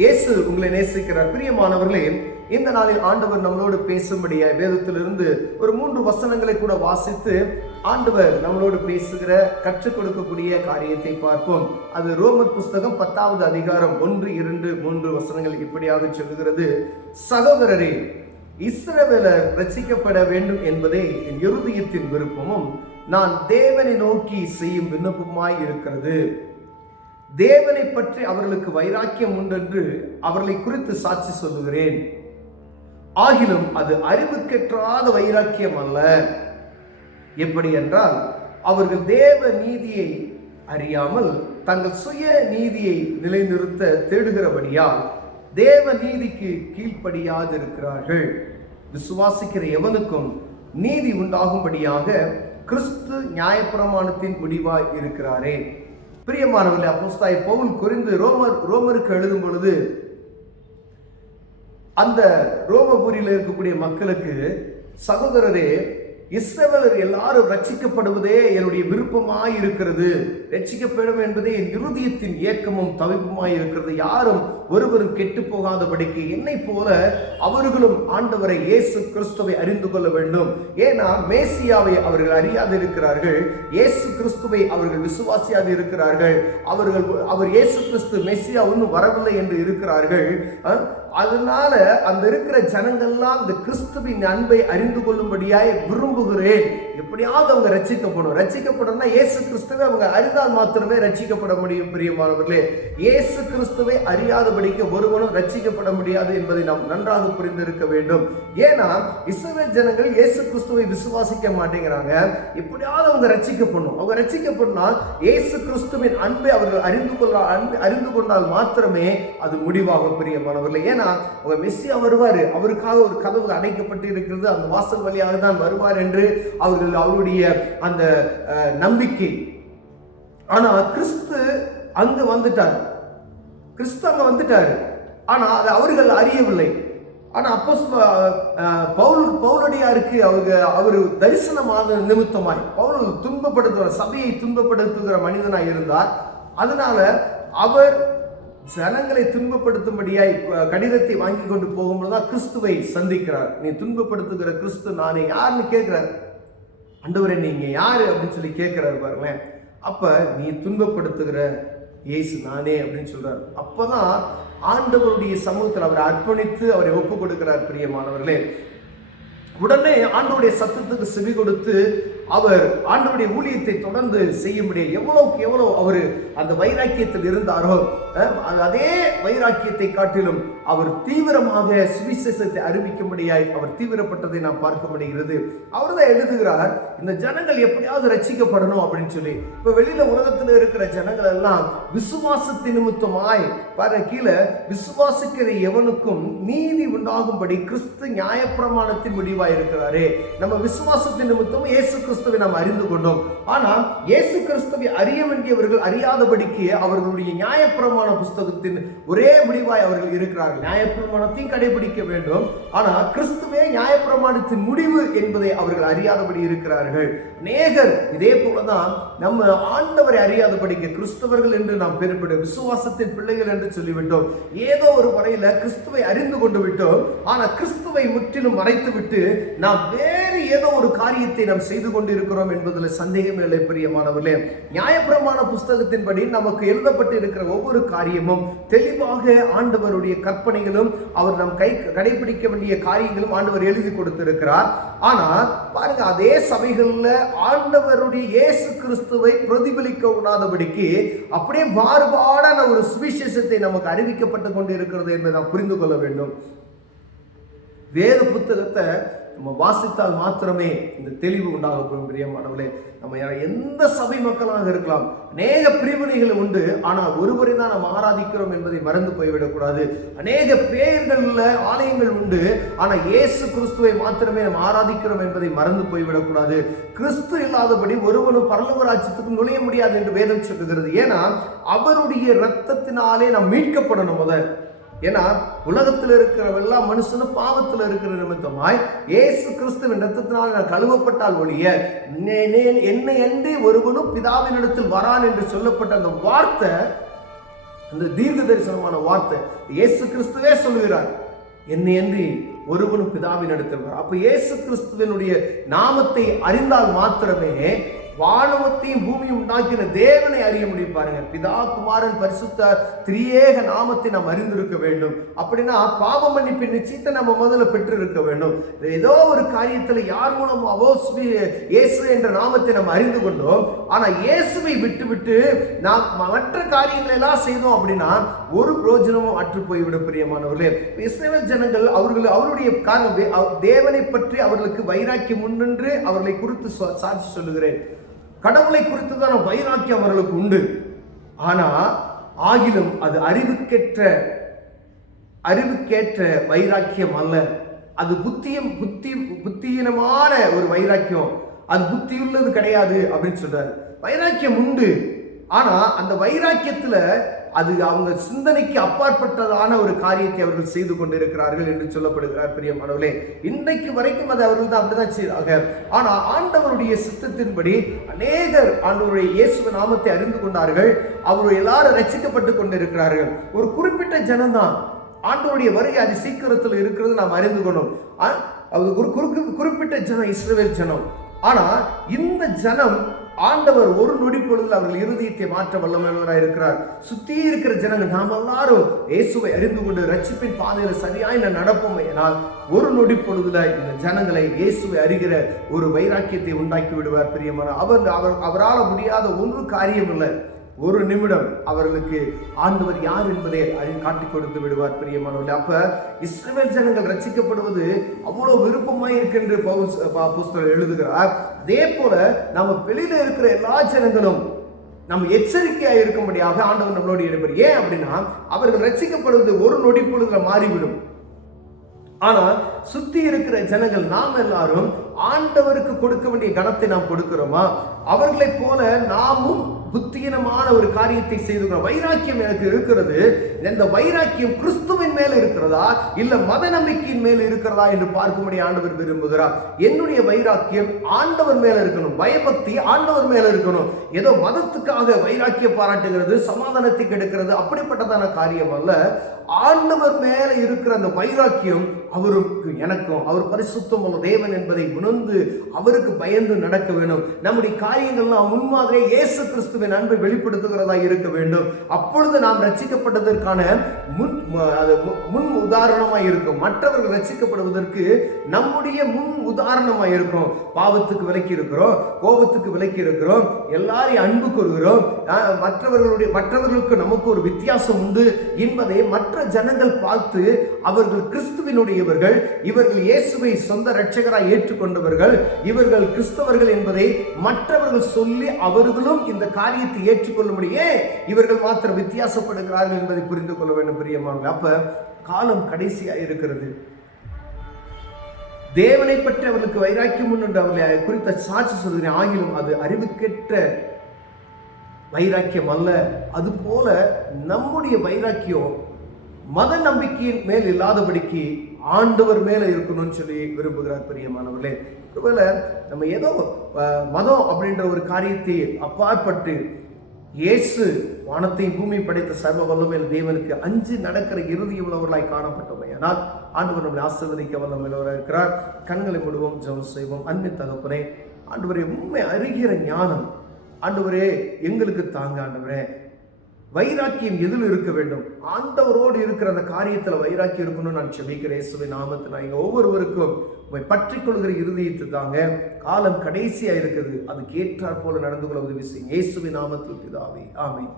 இயேசு உங்களை நேசிக்கிறார். பிரியமானவர்களே, இந்த நாளில் ஆண்டவர் நம்மளோடு பேசும்படியாய் வேதத்திலிருந்து ஒரு 3 வசனங்களை கூட வாசித்து ஆண்டவர் நம்மளோடு பேசுகிற கற்றுக் கொடுக்கக்கூடிய காரியத்தை பார்ப்போம். அது ரோமர் புஸ்தகம் 10வது அதிகாரம் 1, 2, 3 வசனங்கள் இப்படியாக சொல்லுகிறது. சகோதரரே, இஸ்ரவேலர் ரட்சிக்கப்பட வேண்டும் என்பதே என் இருதயத்தின் விருப்பமும் நான் தேவனை நோக்கி செய்யும் விண்ணப்பமாய் இருக்கிறது. தேவனை பற்றி அவர்களுக்கு வைராக்கியம் உண்டென்று அவர்களை குறித்து சாட்சி சொல்லுகிறேன். ஆகிலும் அது அறிவுக்கெட்டாத வைராக்கியம் அல்ல. எப்படி என்றால், அவர்கள் தேவ நீதியை அறியாமல் தங்கள் சுய நீதியை நிலைநிறுத்த தேடுகிறபடியால் தேவ நீதிக்கு கீழ்ப்படியாது இருக்கிறார்கள். விசுவாசிக்கிற எவனுக்கும் நீதி உண்டாகும்படியாக கிறிஸ்து நியாயப்பிரமாணத்தின் முடிவாய் இருக்கிறாரே. பிரியமானவர்களே, அப்போஸ்தலனாகிய பவுல் கொரிந்து ரோமருக்கு எழுதும் பொழுது அந்த ரோமபுரியில் இருக்கக்கூடிய மக்களுக்கு, சகோதரரே, இஸ்ரவேலர் எல்லாரும் ரட்சிக்கப்படுவதே என்னுடைய விருப்பமாய் இருக்கிறது, ரட்சிக்கப்படும் என்பதே என் இருதயத்தின் ஏக்கமும் தவிப்புமாய் இருக்கிறது, யாரும் ஒருவரும் கெட்டு போகாதபடிக்கு என்னை போல அவர்களும் ஆண்டவரை இயேசு கிறிஸ்துவை அறிந்து கொள்ள வேண்டும். ஏன்னா மேசியாவை அவர்கள் அறியாது இருக்கிறார்கள், இயேசு கிறிஸ்துவை அவர்கள் விசுவாசியாது இருக்கிறார்கள். அவர் இயேசு கிறிஸ்து மெசியா ஒன்றும் வரவில்லை என்று இருக்கிறார்கள். அதனால அந்த இருக்கிற ஜனங்கள்லாம் இந்த கிறிஸ்துவின் அன்பை அறிந்து கொள்ளும்படியாய் விரும்புகிறேன். எப்படியாவது அவங்க ரட்சிக்கப்படணும்னா இயேசு கிறிஸ்துவை அவங்க அறிந்தால் மாத்திரமே ரட்சிக்கப்பட முடியும். பிரியமானவர்களே, இயேசு கிறிஸ்துவை அறியாதபடிக்கு ஒருவனும் ரட்சிக்கப்பட முடியாது என்பதை நாம் நன்றாக புரிந்திருக்க வேண்டும். ஏன்னா இஸ்ரவேல் ஜனங்கள் இயேசு கிறிஸ்துவை விசுவாசிக்க மாட்டேங்கிறாங்க. எப்படியாவது அவங்க ரட்சிக்கப்படணும். அவங்க ரட்சிக்கப்படனால் இயேசு கிறிஸ்துவின் அன்பை அவர்கள் அறிந்து கொண்டால் மாத்திரமே அது முடிவாகும். பிரியமானவர்களே, ஏன்னா அவங்க மெசியா வருவார், அவருக்காக ஒரு கதவு அடைக்கப்பட்டு இருக்கிறது, அந்த வாசல் வழியாக தான் வருவார் என்று அவருடைய அந்த நம்பிக்கை. ஆனா கிறிஸ்து அங்க வந்துட்டார், ஆனா அதை அவர்கள் அறியவில்லை. ஆனா பவுலடியாருக்கு அவர் தரிசனமாக நிமித்தமாய் பவுல் துன்பப்படுத்துகிற சபையை துன்பப்படுத்துகிற மனிதனாய் இருந்தார். அதனால அவர் ஜனங்களை துன்பப்படுத்தும்படியாய் கடிதத்தை வாங்கி கொண்டு போகும்போதுதான் கிறிஸ்துவை சந்திக்கிறார். நீ துன்பப்படுத்துகிற கிறிஸ்து நானே யாருன்னு கேட்கிறார். ஆண்டவரே, நீங்க யாரு அப்படின்னு சொல்லி கேட்கிறாரு பாருங்களேன். அப்ப நீ துன்பப்படுத்துகிற இயேசு நானே அப்படின்னு சொல்றார். அப்பதான் ஆண்டவருடைய சமூகத்தில் அவரை அர்ப்பணித்து அவரை ஒப்பு கொடுக்கிறார். பிரியமானவர்களே, உடனே ஆண்டவருடைய சத்தத்துக்கு செவி கொடுத்து அவர் ஆண்டவருடைய ஊழியத்தை தொடர்ந்து செய்யும்படியே எவ்வளவுக்கு எவ்வளவு அவர் அந்த வைராக்கியத்தில் இருந்தாரோ அதே வைராக்கியத்தை காட்டிலும் அவர் தீவிரமாக சுவிசேஷத்தை அறிவிக்கும்படியாய் அவர் தீவிரப்பட்டதை நாம் பார்க்க முடிகிறது. அவர் தான் எழுதுகிறார், இந்த ஜனங்கள் எப்படியாவது ரட்சிக்கப்படணும் அப்படின்னு சொல்லி. இப்ப வெளியில உலகத்தில் இருக்கிற ஜனங்கள் எல்லாம் விசுவாசத்தின் நிமித்தமாய் கீழே விசுவாசிக்கிற எவனுக்கும் நீதி உண்டாகும்படி கிறிஸ்து நியாயப்பிரமாணத்தின் முடிவாய் இருக்கிறாரே. நம்ம விசுவாசத்தின் நிமித்தம் இயேசு கிறிஸ்துவை நாம் அறிந்து கொண்டோம். ஆனால் இயேசு கிறிஸ்துவை அறிய வேண்டியவர்கள் அறியாதபடிக்கு அவர்களுடைய நியாயப்பிரமாண புஸ்தகத்தின் ஒரே முடிவாய் அவர்கள் இருக்கிறார்கள். நியாயப்பிரமாணத்தையும் கடைபிடிக்க வேண்டும், ஆனால் கிறிஸ்துவே நியாயப்பிரமாணத்தின் முடிவு என்பதை அவர்கள் அறியாதபடி இருக்கிறார்கள். அநேகர் இதே போலதான் நம்ம ஆண்டவரை அறியாதபடிக்கு கிறிஸ்தவர்கள் என்று நாம் பெறப்பட விசுவாசத்தின் பிள்ளைகள் என்று சொல்லிவிட்டோம். ஏதோ ஒரு வரையில கிறிஸ்துவை அறிந்து கொண்டு விட்டோம், ஆனால் கிறிஸ்துவை முற்றிலும் மறைத்துவிட்டு நாம் வேறு ஏதோ ஒரு காரியத்தை நாம் செய்து கொண்டிருக்கிறோம் என்பதில் சந்தேகமே இல்லை. பிரியமானவர்களே, நியாயப்பிரமாண புஸ்தகத்தின்படி நமக்கு எழுதப்பட்டு இருக்கிற ஒவ்வொரு காரியமும் தெளிவாக ஆண்டவருடைய கற்பனைகளும் அவர் நம் கடைபிடிக்க வேண்டிய காரியங்களும் ஆண்டவர் எழுதி கொடுத்திருக்கிறார். ஆனா பாருங்க, அதே சபைகள்ல ஆண்டவருடைய இயேசு கிறிஸ்துவை பிரதிபலிக்க விடாதபடிக்கு அப்படியே மாறுபாடான ஒரு சுவிசேஷத்தை நமக்கு அறிவிக்கப்பட்டு கொண்டு இருக்கிறது என்பதை நாம் புரிந்து கொள்ள வேண்டும். வேத புத்தகத்தை நம்ம வாசித்தால் மாத்திரமே இந்த தெளிவு உண்டாகப்படும். பிரியமானவர்களே, நம்ம எந்த சபை மக்களாக இருக்கலாம், அநேக பிரிவினைகள் உண்டு, ஆனால் ஒருவரை தான் நம்ம ஆராதிக்கிறோம் என்பதை மறந்து போய்விடக்கூடாது. அநேக பேர்கள்ல ஆலயங்கள் உண்டு, ஆனால் இயேசு கிறிஸ்துவை மாத்திரமே நம்ம ஆராதிக்கிறோம் என்பதை மறந்து போய்விடக்கூடாது. கிறிஸ்து இல்லாதபடி ஒருவனும் பரலோக ராஜ்யத்துக்கு நுழைய முடியாது என்று வேதம் சொல்லுகிறது. ஏன்னா அவருடைய இரத்தத்தினாலே நாம் மீட்கப்படணும். ஏன்னா உலகத்தில் இருக்கிற எல்லா மனுஷனும் பாவத்தில் இருக்கிற நிமித்தமாய் இயேசு கிறிஸ்துவின் இரத்தத்தினால் நான் கழுவப்பட்டால் ஒழிய என்னை அன்றி ஒருவனும் பிதாவினிடத்தில் வரான் என்று சொல்லப்பட்ட அந்த வார்த்தை அந்த தீர்க்க தரிசனமான வார்த்தை இயேசு கிறிஸ்துவே சொல்லுகிறார், என்னை அன்றி ஒருவனும் பிதாவின் இடத்தில். அப்ப இயேசு கிறிஸ்துவனுடைய நாமத்தை அறிந்தால் மாத்திரமே வானவத்தையும் பூமியும் உண்டாக்கின தேவனை அறிய முடியும். பாருங்க, பிதா குமாரன் பரிசுத்த திரியேக நாமத்தை நாம் அறிந்திருக்க வேண்டும். அப்படின்னா பாவ மன்னிப்பின் நிச்சயத்தை நம்ம முதல்ல பெற்று இருக்க வேண்டும். ஏதோ ஒரு காரியத்தில் யார் மூலமாவோ இயேசு என்ற நாமத்தை நம்ம அறிந்து கொண்டோம். ஆனா இயேசுவை விட்டு நாம் மற்ற காரியங்களை எல்லாம் செய்தோம் அப்படின்னா ஒரு பிரோஜனமும் அற்று போய்விடும். பிரியமானவர்களே, இஸ்ரவேல் ஜனங்கள் அவருடைய காரணம் தேவனை பற்றி அவர்களுக்கு வைராக்கியம் உண்டு. அவர்களை குறித்து சாட்சி சொல்லுகிறேன், கடவுளை குறித்து தான் வைராக்கியம் அவர்களுக்கு உண்டு. ஆனா ஆகிலும் அது அறிவுக்கேற்ற வைராக்கியம் அல்ல. அது புத்தியீனமான ஒரு வைராக்கியம், அது புத்தியுள்ளது கிடையாது அப்படின்னு சொல்றாரு. வைராக்கியம் உண்டு, ஆனா அந்த வைராக்கியத்துல அது அவங்க சிந்தனைக்கு அப்பாற்பட்டதான ஒரு காரியத்தை அவர்கள் செய்து கொண்டிருக்கிறார்கள் என்று சொல்லப்படுகிறார். பிரியமானவர்களே, இன்றைக்கு வரைக்கும் அது அவர்கள் தான் அப்படிதான் செய்றாங்க. ஆனா ஆண்டவருடைய சித்தத்தின்படி அநேகர் ஆண்டவருடைய இயேசு நாமத்தை அறிந்து கொண்டார்கள். அவர்கள் எல்லாரும் ரட்சிக்கப்பட்டு கொண்டிருக்கிறார்கள். ஒரு குறிப்பிட்ட ஜனம்தான் ஆண்டவருடைய வருகை அது சீக்கிரத்தில் இருக்கிறது நாம் அறிந்து கொண்டோம். ஒரு குறிப்பிட்ட ஜனம் இஸ்ரவேல் ஜனம். ஆனா இந்த ஜனம் ஆண்டவர் ஒரு நொடி பொழுதில் அவர்கள் இருதயத்தை மாற்ற வல்லமையுள்ளவராக இருக்கிறார். சுத்தி இருக்கிற ஜனங்கள் நாம் எல்லாரும் இயேசுவை அறிந்து கொண்டு ரட்சிப்பின் பாதையில சரியாய் நடப்போம் எனால் ஒரு நொடி பொழுதுல இந்த ஜனங்களை இயேசுவை அறிகிற ஒரு வைராக்கியத்தை உண்டாக்கி விடுவார். பிரியமான அவரால் முடியாத ஒன்று காரியம் இல்லை. ஒரு நிமிடம் அவர்களுக்கு ஆண்டவர் யார் என்பதை காட்டிக் கொடுத்து விடுவார். பிரியமானவர்களே, அப்ப இஸ்ரவேல் ஜனங்கள் ரட்சிக்கப்படுவது அவ்வளவு விருப்பமாய் இருக்கு என்று அப்போஸ்தலர் எழுதுகிறார். அதே போல நம்ம வெளியில இருக்கிற எல்லா ஜனங்களும் நம்ம எச்சரிக்கையா இருக்கும்படியாக ஆண்டவர் நம்மளோட இருப்பார். ஏன் அப்படின்னா அவர்கள் ரட்சிக்கப்படுவது ஒரு நொடி பொழுதுல மாறிவிடும். ஆனா சுத்தி இருக்கிற ஜனங்கள் நாம் எல்லாரும் ஆண்டவருக்கு கொடுக்க வேண்டிய கனத்தை நாம் கொடுக்கிறோமா? அவர்களை போல நாமும் புத்தியீனமான ஒரு காரியத்தை செய்துகிறோம். வைராக்கியம் எனக்கு இருக்கிறது. இந்த வைராக்கியம் கிறிஸ்துவின் மேல இருக்கிறதா இல்ல மத நம்பிக்கையின் மேல இருக்கிறதா என்று பார்க்கும்படி ஆண்டவர் விரும்புகிறார். என்னுடைய வைராக்கியம் ஆண்டவர் மேல இருக்கணும். பயபக்தி ஆண்டவர் மேல இருக்கணும். ஏதோ மதத்துக்காக வைராக்கியம் பாராட்டுகிறது, சமாதானத்தை கெடுக்கிறது, அப்படிப்பட்டதான காரியம் அல்ல. ஆண்டவர் மேல இருக்கிற அந்த வைராக்கியம் அவருக்கு எனக்கும் அவர் பரிசுத்தம் உள்ள தேவன் என்பதை உணர்ந்து அவருக்கு பயந்து நடக்க வேண்டும். நம்முடைய காரியங்கள்லாம் முன்மாதிரியே இயேசு கிறிஸ்துவின் அன்பை வெளிப்படுத்துகிறதா இருக்க வேண்டும். அப்பொழுது நாம் ரட்சிக்கப்பட்டதற்கான முன் உதாரணமாய் இருக்கும். மற்றவர்கள் ரட்சிக்கப்படுவதற்கு நம்முடைய முன் உதாரணமாய் இருக்கும். பாவத்துக்கு விலக்கி இருக்கிறோம், கோபத்துக்கு விலக்கி இருக்கிறோம், எல்லாரையும் அன்பு கூறுகிறோம், மற்றவர்களுக்கு நமக்கு ஒரு வித்தியாசம் உண்டு என்பதை மற்ற ஜனங்கள் பார்த்து அவர்கள் கிறிஸ்துவினுடையவர்கள், இவர்கள் இயேசுவை சொந்த இரட்சகராய் ஏற்றுக்கொண்டவர்கள், இவர்கள் கிறிஸ்தவர்கள் என்பதை மற்றவர்கள் சொல்லி அவர்களும் இந்த காரியத்தை ஏற்றுக்கொள்ளும்படியே இவர்கள் மாத்திரம் வித்தியாசப்படுகிறார்கள் என்பதை புரிந்து கொள்ள வேண்டும். பிரியமானவர்களே, அப்ப காலம் கடைசியா இருக்கிறது. தேவனை பற்றி அவர்களுக்கு வைராக்கியம் உண்டு. அவர்களை குறித்த சாட்சி சொல்கிறேன். ஆகிலும் அது அறிவுக்கேற்ற வைராக்கியம் அல்ல. அது போல நம்முடைய வைராக்கியம் மத நம்பிக்கையின் மேல் இல்லாதபடிக்கு ஆண்டவர் மேல இருக்கணும்னு சொல்லி விரும்புகிறார். பிரியமானவர்களே, ஒருவேளை நம்ம ஏதோ மதம் அப்படின்ற ஒரு காரியத்தை அப்பாற்பட்டு இயேசு வானத்தையும் பூமி படைத்த சர்வ வல்லமையில் தேவனுக்கு அஞ்சு நடக்கிற இருதயம் உள்ளவர்களாய் காணப்பட்டோமே. ஆனால் ஆண்டவர் நம்மளை ஆசீர்வதிக்க வல்லமையுள்ளவராக இருக்கிறார். கண்களை மூடுவோம், ஜெபம் செய்வோம். அன்பின் தகப்பனே, ஆண்டவரே, உண்மை அறிகிற ஞானம் ஆண்டவரே எங்களுக்கு தாங்க. ஆண்டவரே, வைராக்கியம் எதில் இருக்க வேண்டும்? ஆண்டவரோடு இருக்கிற அந்த காரியத்தில் வைராக்கியம் இருக்கணும்னு நான் செபிக்கிறேன். இயேசுவின் நாமத்தில் நான் ஒவ்வொருவருக்கும் உண்மை பற்றிக் கொள்கிற இருதயத்தை தாங்க. காலம் கடைசியா இருக்குது, அதுக்கு ஏற்றாற் போல நடந்து கொள்ள உதவி செய்யுங்க. இயேசுவின் நாமத்தில் பிதாவே, ஆமென்.